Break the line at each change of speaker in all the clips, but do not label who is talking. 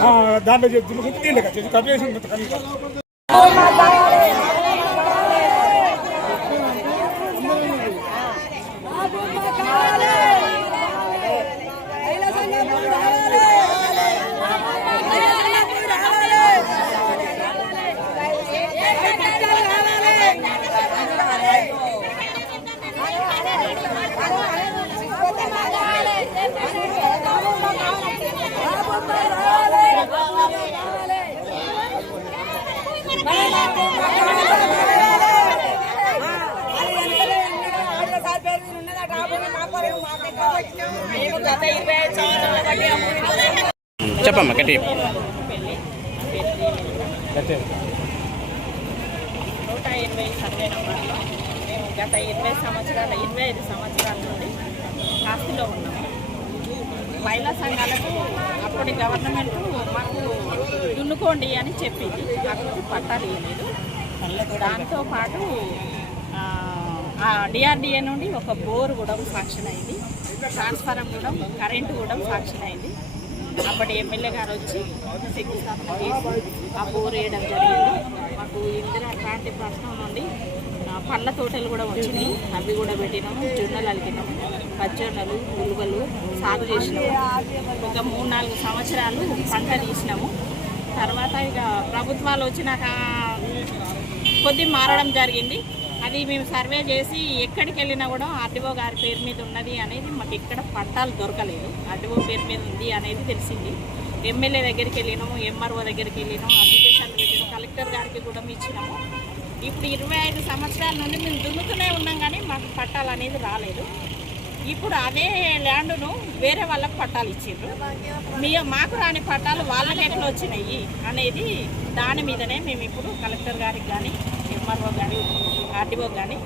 ఆ, దాంట్లో చేసి దున్నుకుంటే నీళ్ళకి వచ్చేసి కట్ చేసి మొత్తం కట్ చేసి.
చెప్పమ్మా గట్టి
నూట ఎనభై సర్వే నెంబర్లో మేము గత ఇరవై సంవత్సరాల ఇరవై ఐదు సంవత్సరాల నుండి ఆస్తిలో ఉన్నాము. మహిళా సంఘాలకు అప్పటి గవర్నమెంట్ మాకు దున్నుకోండి అని చెప్పింది. నాకు పట్టాలు ఇవ్వలేదు దాంతో పాటు ఆ డిఆర్డిఏ నుండి ఒక బోర్ కూడా ఫంక్షన్ అయింది. ట్రాన్స్ఫారం కూడా కరెంటు కూడా ఫంక్షన్ అయింది. అప్పటి ఎమ్మెల్యే గారు వచ్చి శంకుస్థాపన చేసి ఆ బోర్ వేయడం జరిగింది. మాకు ఇందిరా క్రాంతి ప్రశ్న నుండి పండ్ల తోటలు కూడా వచ్చినాయి. అవి కూడా పెట్టినాము. జొన్నలు అలికినాము. పచ్చొన్నలు ఉలువలు సాగు చేసినాము. ఒక మూడు నాలుగు సంవత్సరాలు పంట తీసినాము. తర్వాత ఇక ప్రభుత్వాలు వచ్చినాక కొద్ది మారడం జరిగింది. అది మేము సర్వే చేసి ఎక్కడికి వెళ్ళినా కూడా ఆర్టీఓ గారి పేరు మీద ఉన్నది అనేది మాకు ఎక్కడ పట్టాలు దొరకలేదు. ఆర్టీఓ పేరు మీద ఉంది అనేది తెలిసింది. ఎమ్మెల్యే దగ్గరికి వెళ్ళినాము ఎంఆర్ఓ దగ్గరికి వెళ్ళినాము అప్లికేషన్లు కలెక్టర్ గారికి కూడా ఇచ్చినాము. ఇప్పుడు ఇరవై ఐదు సంవత్సరాల నుండి మేము దున్నుతూనే ఉన్నాం కానీ మాకు పట్టాలు అనేది రాలేదు. ఇప్పుడు అదే ల్యాండ్ను వేరే వాళ్ళకి పట్టాలు ఇచ్చిండ్రు. మీ మాకు రాని పట్టాలు వాళ్ళకి ఎట్లా వచ్చినాయి అనేది దాని మీదనే మేము ఇప్పుడు కలెక్టర్ గారికి కానీ ఎంఆర్ఓ కానీ ఆర్డీఓ కానీ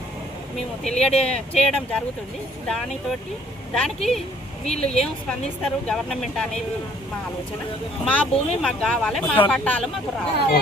మేము తెలియడే చేయడం జరుగుతుంది. దానితోటి దానికి వీళ్ళు ఏం స్పందిస్తారు గవర్నమెంట్ అనేది మా ఆలోచన. మా భూమి మాకు కావాలి మా పట్టాలు మాకు రావాలి.